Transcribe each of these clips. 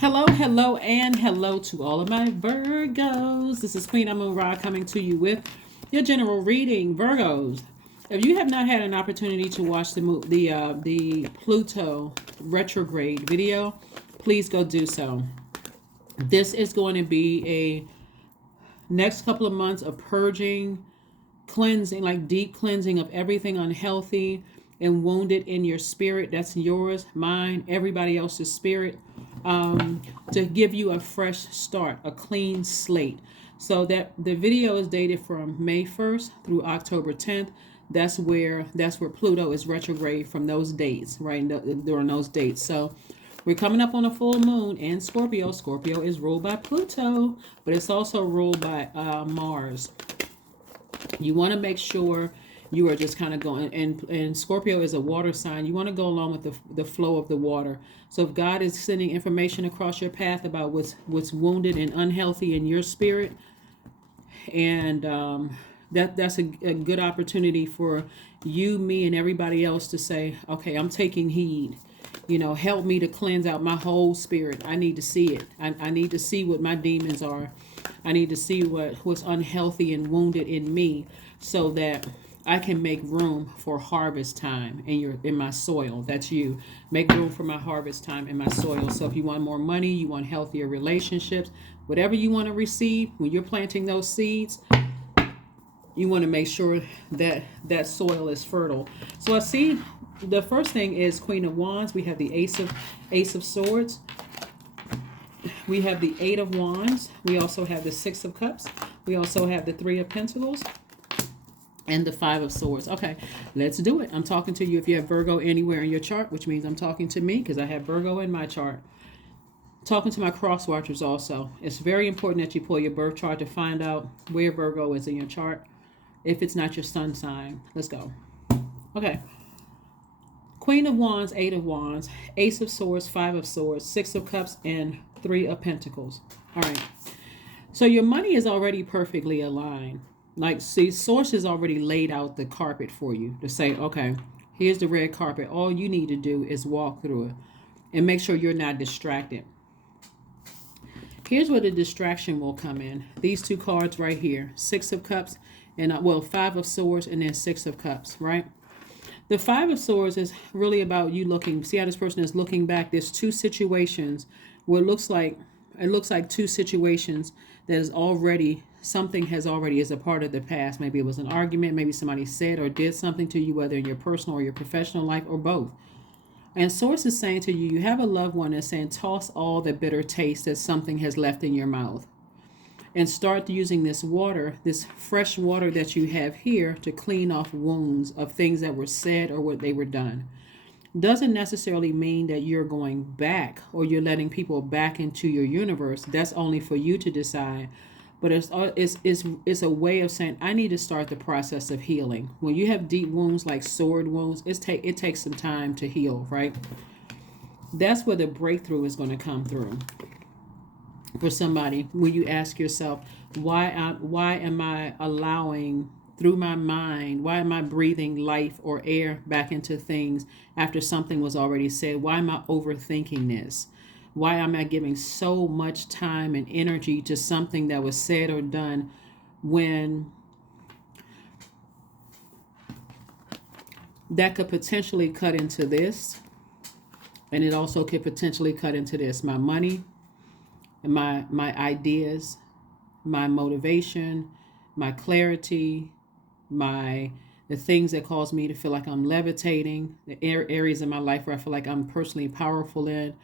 Hello, hello, and hello to all of my Virgos. This is Queen Amun Ra coming to you with your general reading, Virgos. If you have not had an opportunity to watch the Pluto retrograde video, please go do so. This is going to be a next couple of months of purging, cleansing, like deep cleansing of everything unhealthy and wounded in your spirit. That's yours, mine, everybody else's spirit. To give you a fresh start, a clean slate. So that the video is dated from May 1st through October 10th. That's where Pluto is retrograde from those dates, right? During those dates. So we're coming up on a full moon in Scorpio. Scorpio is ruled by Pluto, but it's also ruled by Mars. You want to make sure you are just kind of going, and Scorpio is a water sign. You want to go along with the flow of the water. So if God is sending information across your path about what's wounded and unhealthy in your spirit, and that's a good opportunity for you, me, and everybody else to say, okay, I'm taking heed. Help me to cleanse out my whole spirit. I need to see it. I need to see what my demons are. I need to see what's unhealthy and wounded in me, so that I can make room for harvest time in my soil. That's you. Make room for my harvest time in my soil. So if you want more money, you want healthier relationships, whatever you want to receive, when you're planting those seeds, you want to make sure that that soil is fertile. So I see the first thing is Queen of Wands. We have the Ace of Swords. We have the Eight of Wands. We also have the Six of Cups. We also have the Three of Pentacles and the Five of Swords. Okay, let's do it. I'm talking to you if you have Virgo anywhere in your chart, which means I'm talking to me because I have Virgo in my chart. Talking to my cross watchers also. It's very important that you pull your birth chart to find out where Virgo is in your chart if it's not your sun sign. Let's go. Okay. Queen of Wands, Eight of Wands, Ace of Swords, Five of Swords, Six of Cups, and Three of Pentacles. All right. So your money is already perfectly aligned. Like, see, Source has already laid out the carpet for you to say, okay, here's the red carpet. All you need to do is walk through it and make sure you're not distracted. Here's where the distraction will come in. These two cards right here, Six of Cups and, Five of Swords and then Six of Cups, right? The Five of Swords is really about you looking. See how this person is looking back. There's two situations where it looks like two situations that is already, something has already is a part of the past. Maybe it was an argument. Maybe somebody said or did something to you, whether in your personal or your professional life or both. And Source is saying to you, you have a loved one that's saying, toss all the bitter taste that something has left in your mouth. And start using this water, this fresh water that you have here, to clean off wounds of things that were said or what they were done. Doesn't necessarily mean that you're going back or you're letting people back into your universe. That's only for you to decide. But it's a way of saying, I need to start the process of healing. When you have deep wounds like sword wounds, it takes some time to heal, right? That's where the breakthrough is going to come through. For somebody, when you ask yourself, why am I allowing through my mind, why am I breathing life or air back into things after something was already said? Why am I overthinking this? Why am I giving so much time and energy to something that was said or done when that could potentially cut into this, and it also could potentially cut into this, my money, and my ideas, my motivation, my clarity, the things that cause me to feel like I'm levitating, the areas in my life where I feel like I'm personally powerful in.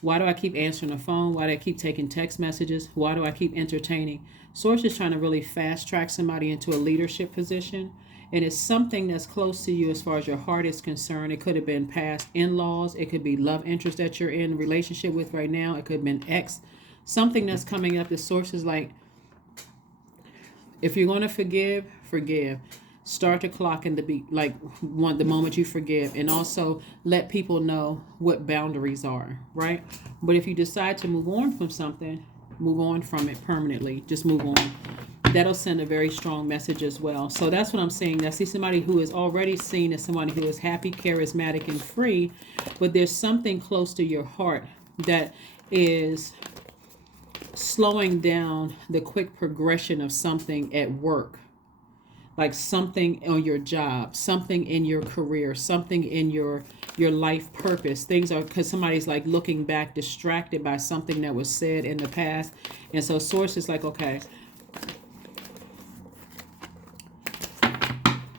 Why do I keep answering the phone? Why do I keep taking text messages? Why do I keep entertaining? Source is trying to really fast track somebody into a leadership position. And it's something that's close to you as far as your heart is concerned. It could have been past in-laws. It could be love interest that you're in relationship with right now. It could have been ex. Something that's coming up. The Source is like, if you're going to forgive, forgive. Start the clock and the moment you forgive, and also let people know what boundaries are, right? But if you decide to move on from something, move on from it permanently. Just move on. That'll send a very strong message as well. So that's what I'm saying. I see somebody who is already seen as somebody who is happy, charismatic, and free, but there's something close to your heart that is slowing down the quick progression of something at work, like something on your job, something in your career, something in your life purpose. Things are, because somebody's like looking back, distracted by something that was said in the past. And so source is like, okay,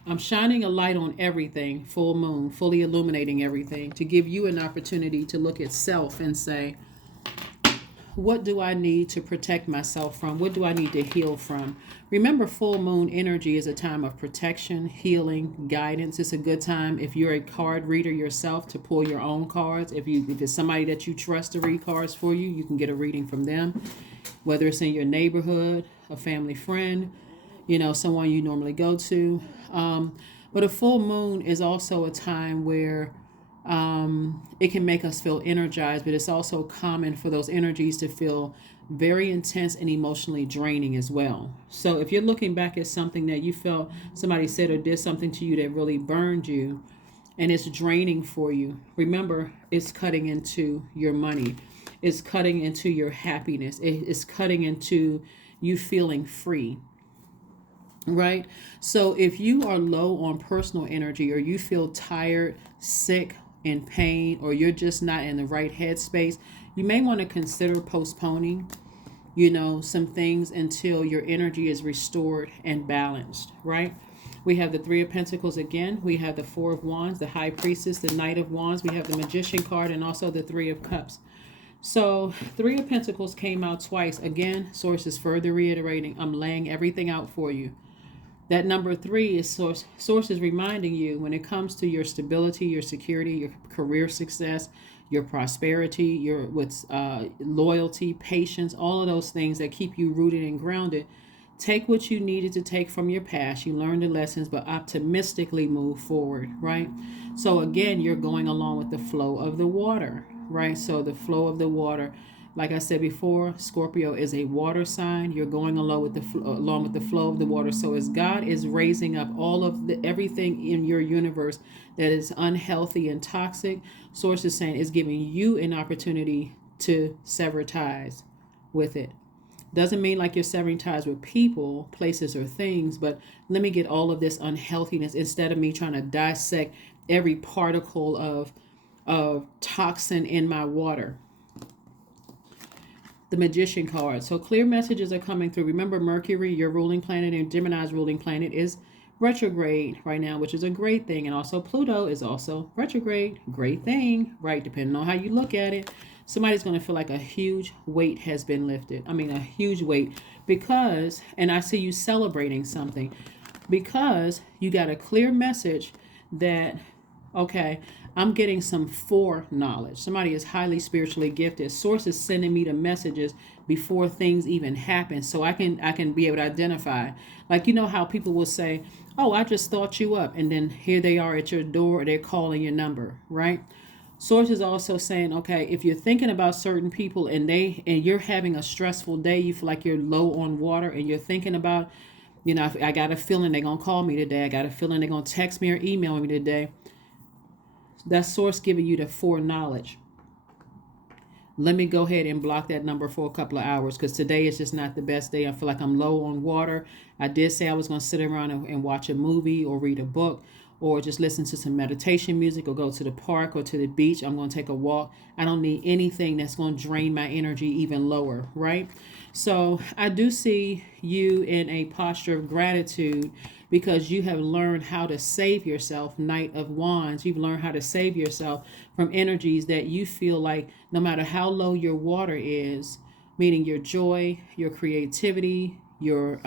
I'm shining a light on everything, full moon, fully illuminating everything, to give you an opportunity to look at self and say, what do I need to protect myself from? What do I need to heal from? Remember, full moon energy is a time of protection, healing, guidance. It's a good time, if you're a card reader yourself, to pull your own cards. If it's somebody that you trust to read cards for you, you can get a reading from them. Whether it's in your neighborhood, a family friend, someone you normally go to. But a full moon is also a time where it can make us feel energized, but it's also common for those energies to feel very intense and emotionally draining as well. So if you're looking back at something that you felt somebody said or did something to you that really burned you and it's draining for you, remember, it's cutting into your money. It's cutting into your happiness. It's cutting into you feeling free. Right? So if you are low on personal energy, or you feel tired, sick, in pain, or you're just not in the right headspace, you may want to consider postponing, some things until your energy is restored and balanced, right? We have the Three of Pentacles again. We have the Four of Wands, the High Priestess, the Knight of Wands. We have the Magician card, and also the Three of Cups. So Three of Pentacles came out twice. Again, source is further reiterating, I'm laying everything out for you. That number 3 is source is reminding you, when it comes to your stability, your security, your career success, your prosperity, your loyalty, patience, all of those things that keep you rooted and grounded. Take what you needed to take from your past. You learned the lessons, but optimistically move forward, right? So again, you're going along with the flow of the water, right? So the flow of the water. Like I said before, Scorpio is a water sign. You're going along with the flow of the water. So as God is raising up all of everything in your universe that is unhealthy and toxic, source is saying is giving you an opportunity to sever ties with it. Doesn't mean like you're severing ties with people, places, or things, but let me get all of this unhealthiness, instead of me trying to dissect every particle of toxin in my water. The Magician card. So clear messages are coming through. Remember, Mercury, your ruling planet, and Gemini's ruling planet, is retrograde right now, which is a great thing. And also Pluto is also retrograde. Great thing, right? Depending on how you look at it. Somebody's going to feel like a huge weight has been lifted. I mean, a huge weight. Because, and I see you celebrating something, because you got a clear message that, okay, I'm getting some foreknowledge. Somebody is highly spiritually gifted. Source is sending me the messages before things even happen, so I can be able to identify. Like, how people will say, "Oh, I just thought you up," and then here they are at your door, or they're calling your number, right? Source is also saying, okay, if you're thinking about certain people and you're having a stressful day, you feel like you're low on water, and you're thinking about, I got a feeling they're gonna call me today. I got a feeling they're gonna text me or email me today. That source giving you the foreknowledge. Let me go ahead and block that number for a couple of hours, because today is just not the best day. I feel like I'm low on water. I did say I was going to sit around and watch a movie or read a book, or just listen to some meditation music, or go to the park or to the beach. I'm going to take a walk. I don't need anything that's going to drain my energy even lower, right? So I do see you in a posture of gratitude, because you have learned how to save yourself. Knight of Wands, you've learned how to save yourself from energies that you feel like, no matter how low your water is, meaning your joy, your creativity, your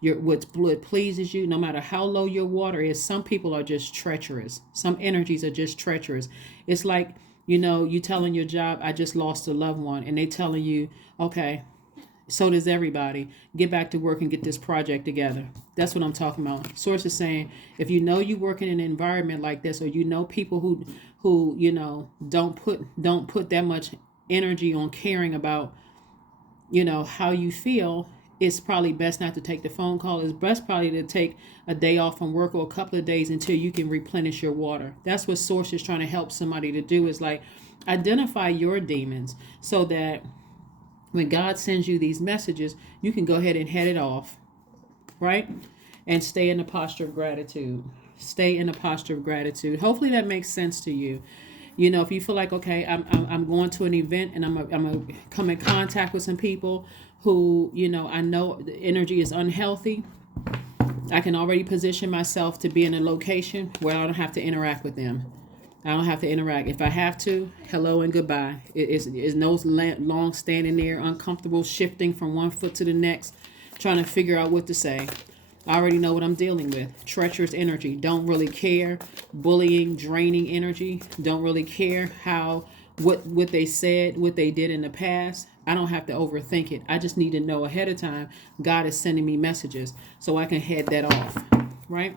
what pleases you, no matter how low your water is, some people are just treacherous. Some energies are just treacherous. It's like, you telling your job, I just lost a loved one, and they telling you, okay, so does everybody. Get back to work and get this project together. That's what I'm talking about. Source is saying, if you work in an environment like this, or people who don't put that much energy on caring about how you feel, it's probably best not to take the phone call. It's best probably to take a day off from work or a couple of days until you can replenish your water. That's what Source is trying to help somebody to do, is like identify your demons so that when God sends you these messages, you can go ahead and head it off, right? And stay in the posture of gratitude. Stay in the posture of gratitude. Hopefully that makes sense to you. You know, if you feel like, okay, I'm going to an event and I'm gonna come in contact with some people who, you know, I know the energy is unhealthy, I can already position myself to be in a location where I don't have to interact with them. I don't have to interact. If I have to, hello and goodbye. It's no long standing there, uncomfortable, shifting from one foot to the next, trying to figure out what to say. I already know what I'm dealing with. Treacherous energy. Don't really care. Bullying, draining energy. Don't really care what they said, what they did in the past. I don't have to overthink it. I just need to know ahead of time God is sending me messages so I can head that off, right?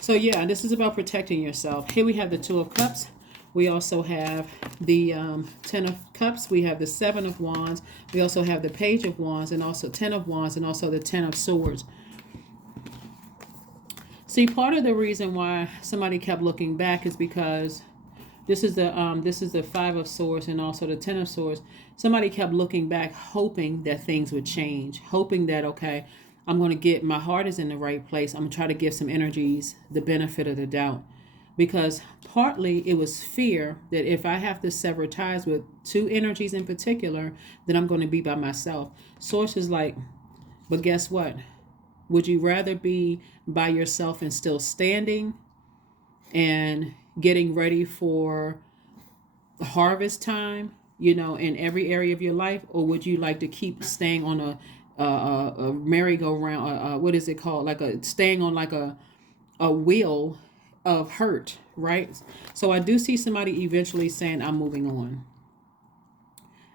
So yeah, this is about protecting yourself. Here we have the Two of Cups. We also have the Ten of Cups. We have the Seven of Wands. We also have the Page of Wands, and also Ten of Wands, and also the Ten of Swords. See, part of the reason why somebody kept looking back is because this is the Five of Swords and also the Ten of Swords. Somebody kept looking back, hoping that things would change, hoping that, okay, I'm going to get, my heart is in the right place. I'm going to try to give some energies the benefit of the doubt. Because partly it was fear that if I have to sever ties with two energies in particular, then I'm going to be by myself. Source is like, but guess what? Would you rather be by yourself and still standing and getting ready for harvest time, you know, in every area of your life? Or would you like to keep staying on a merry-go-round, what is it called? Like staying on like a wheel of hurt, right? So I do see somebody eventually saying, I'm moving on.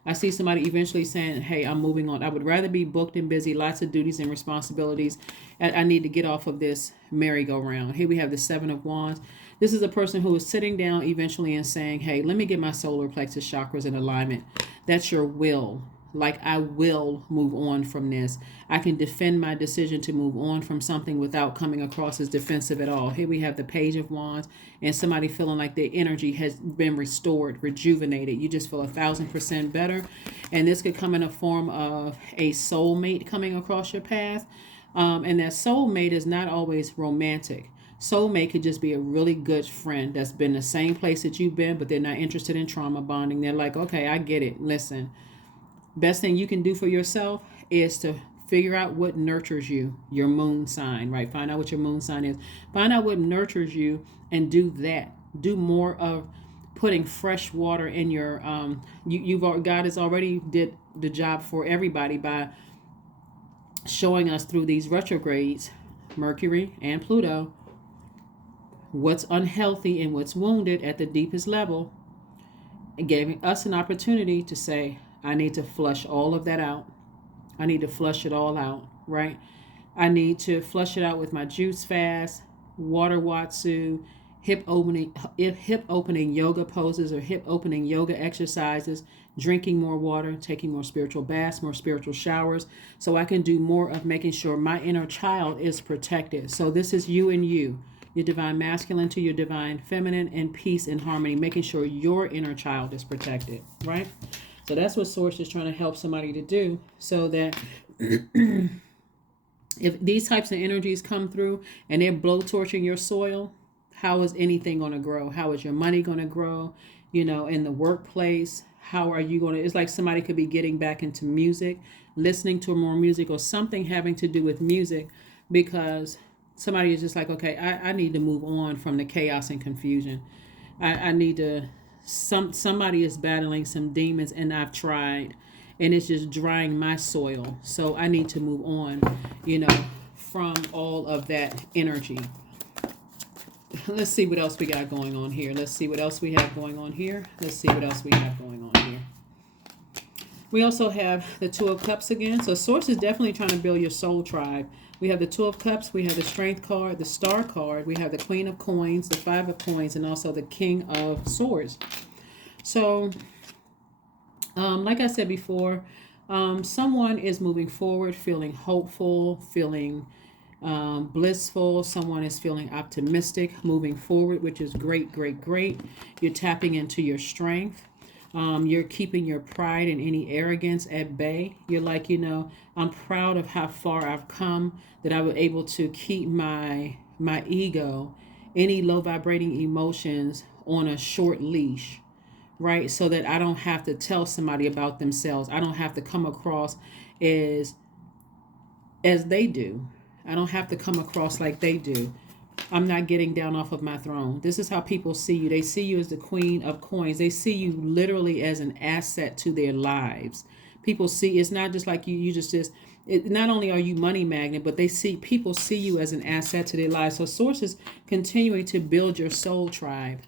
I see somebody eventually saying, hey, I'm moving on. I would rather be booked and busy, lots of duties and responsibilities. I need to get off of this merry-go-round. Here we have the Seven of Wands. This is a person who is sitting down eventually and saying, hey, let me get my solar plexus chakras in alignment. That's your will. Like, I will move on from this. I can defend my decision to move on from something without coming across as defensive at all. Here we have the Page of Wands and somebody feeling like their energy has been restored, rejuvenated. You just feel 1,000% better. And this could come in a form of a soulmate coming across your path. And that soulmate is not always romantic. Soulmate could just be a really good friend that's been the same place that you've been, but they're not interested in trauma bonding. They're like, okay, I get it. Listen. Best thing you can do for yourself is to figure out what nurtures you, your moon sign, right? Find out what your moon sign is. Find out what nurtures you and do that. Do more of putting fresh water in your, God has already did the job for everybody by showing us through these retrogrades, Mercury and Pluto, what's unhealthy and what's wounded at the deepest level, and giving us an opportunity to say, I need to flush all of that out. I need to flush it all out, right? I need to flush it out with my juice fast, water watsu, hip opening yoga poses or hip opening yoga exercises, drinking more water, taking more spiritual baths, more spiritual showers, so I can do more of making sure my inner child is protected. So this is you and you, your divine masculine to your divine feminine, in peace and harmony, making sure your inner child is protected, right? So that's what Source is trying to help somebody to do, so that if these types of energies come through and they're blowtorching your soil, how is anything going to grow? How is your money going to grow? You know, in the workplace, how are you going to, it's like somebody could be getting back into music, listening to more music or something having to do with music, because somebody is just like, okay, I need to move on from the chaos and confusion. I need to, somebody is battling some demons and I've tried and it's just drying my soil. So I need to move on, you know, from all of that energy. Let's see what else we got going on here. Let's see what else we have going on here. Let's see what else we have going on here. We also have the Two of Cups again. So Source is definitely trying to build your soul tribe. We have the Two of Cups. We have the Strength card, the Star card. We have the Queen of Coins, the Five of Coins, and also the King of Swords. So, like I said before, Someone is moving forward, feeling hopeful, feeling blissful. Someone is feeling optimistic, moving forward, which is great, great, great. You're tapping into your strength. You're keeping your pride and any arrogance at bay. You're like, I'm proud of how far I've come, that I was able to keep my ego, any low vibrating emotions on a short leash, right? So that I don't have to tell somebody about themselves. I don't have to come across as they do. I don't have to come across like they do. I'm not getting down off of my throne. This is how people see you. They see you as the queen of coins. They see you literally as an asset to their lives. People see, it's not just like you just not only are you money magnet, but people see you as an asset to their lives. So Source is continuing to build your soul tribe.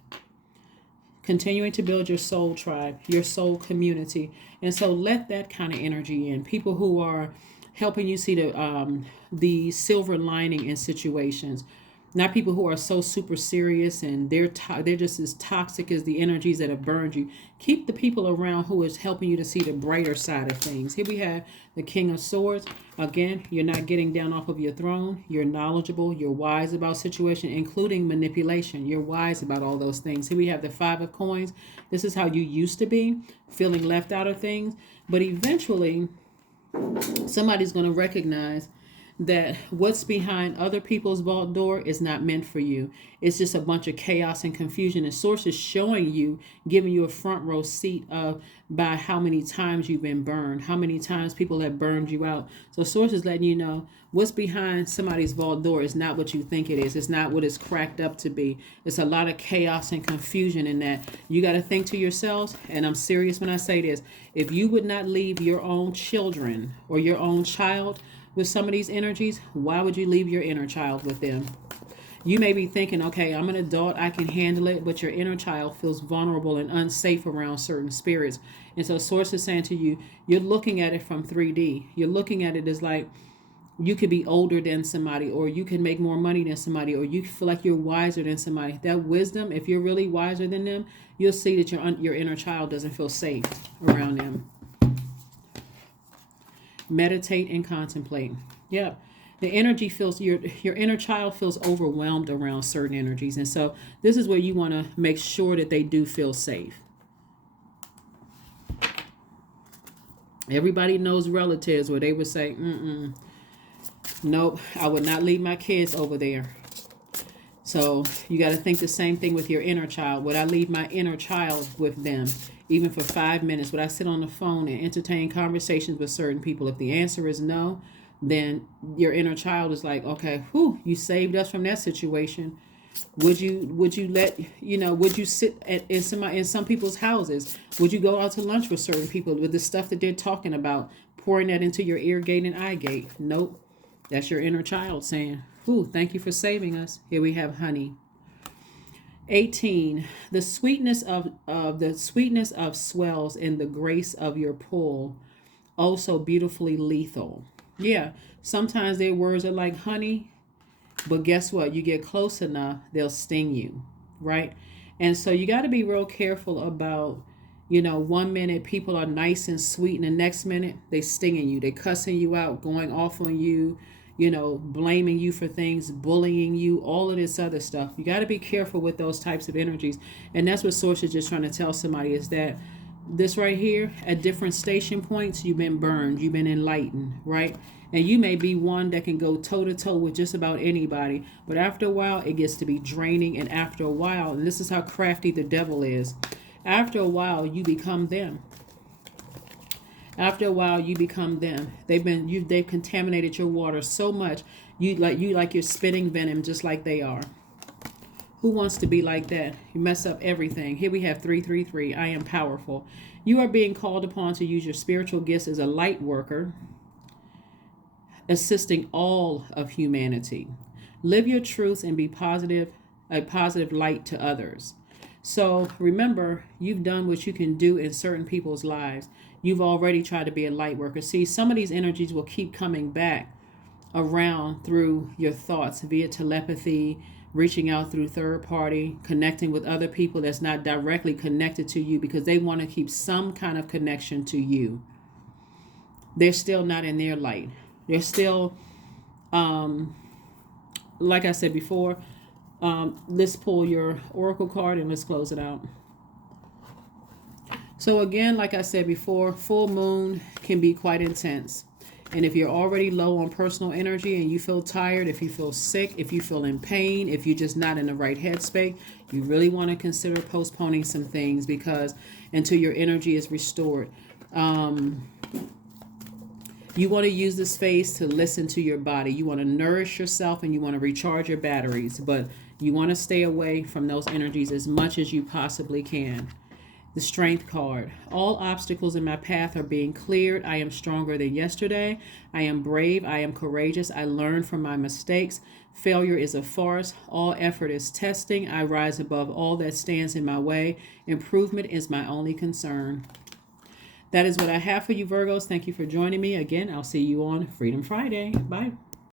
Continuing to build your soul tribe, your soul community. And so let that kind of energy in. People who are helping you see the silver lining in situations. Not people who are so super serious and they're just as toxic as the energies that have burned you. Keep the people around who is helping you to see the brighter side of things. Here we have the King of Swords. Again, you're not getting down off of your throne. You're knowledgeable. You're wise about situation, including manipulation. You're wise about all those things. Here we have the Five of Coins. This is how you used to be, feeling left out of things. But eventually, somebody's going to recognize that what's behind other people's vault door is not meant for you. It's just a bunch of chaos and confusion. And Source is showing you, giving you a front row seat of by how many times you've been burned, how many times people have burned you out. So Source is letting you know what's behind somebody's vault door is not what you think it is. It's not what it's cracked up to be. It's a lot of chaos and confusion in that. You got to think to yourselves, and I'm serious when I say this, if you would not leave your own children or your own child with some of these energies, why would you leave your inner child with them? You may be thinking, okay, I'm an adult, I can handle it, but your inner child feels vulnerable and unsafe around certain spirits. And so Source is saying to you, you're looking at it from 3D. You're looking at it as like you could be older than somebody, or you can make more money than somebody, or you feel like you're wiser than somebody. That wisdom, if you're really wiser than them, you'll see that your inner child doesn't feel safe around them. Meditate and contemplate. Yeah. The energy feels, your inner child feels overwhelmed around certain energies. And so this is where you want to make sure that they do feel safe. Everybody knows relatives where they would say, nope, I would not leave my kids over there. So you got to think the same thing with your inner child. Would I leave my inner child with them? Even for 5 minutes, would I sit on the phone and entertain conversations with certain people? If the answer is no, then your inner child is like, okay, you saved us from that situation. Would you let, would you sit in some people's houses? Would you go out to lunch with certain people with the stuff that they're talking about, pouring that into your ear gate and eye gate? Nope. That's your inner child saying, thank you for saving us. Here we have honey. 18, the sweetness of swells and the grace of your pull, also beautifully lethal. Yeah, sometimes their words are like honey, but guess what? You get close enough, they'll sting you, right? And so you got to be real careful about, 1 minute people are nice and sweet, and the next minute they stinging you, they cussing you out, going off on you, blaming you for things, bullying you, all of this other stuff. You got to be careful with those types of energies. And that's what Source is just trying to tell somebody, is that this right here, at different station points, you've been burned, you've been enlightened, right? And you may be one that can go toe to toe with just about anybody, but after a while, it gets to be draining. And after a while, and this is how crafty the devil is, after a while, you become them. After a while, you become them. They've contaminated your water so much, you like you're spitting venom just like they are. Who wants to be like that? You mess up everything. Here we have 333. I am powerful. You are being called upon to use your spiritual gifts as a light worker, assisting all of humanity. Live your truths and be a positive light to others. So remember, you've done what you can do in certain people's lives. You've already tried to be a light worker. See, some of these energies will keep coming back around through your thoughts via telepathy, reaching out through third party, connecting with other people that's not directly connected to you because they want to keep some kind of connection to you. they're still not in their light. They're still, like I said before, let's pull your oracle card and let's close it out. So again, like I said before, full moon can be quite intense. And if you're already low on personal energy and you feel tired, if you feel sick, if you feel in pain, if you're just not in the right headspace, you really want to consider postponing some things because until your energy is restored. You want to use this phase to listen to your body. You want to nourish yourself and you want to recharge your batteries, but you want to stay away from those energies as much as you possibly can. The Strength card. All obstacles in my path are being cleared. I am stronger than yesterday. I am brave. I am courageous. I learn from my mistakes. Failure is a farce. All effort is testing. I rise above all that stands in my way. Improvement is my only concern. That is what I have for you, Virgos. Thank you for joining me. Again, I'll see you on Freedom Friday. Bye.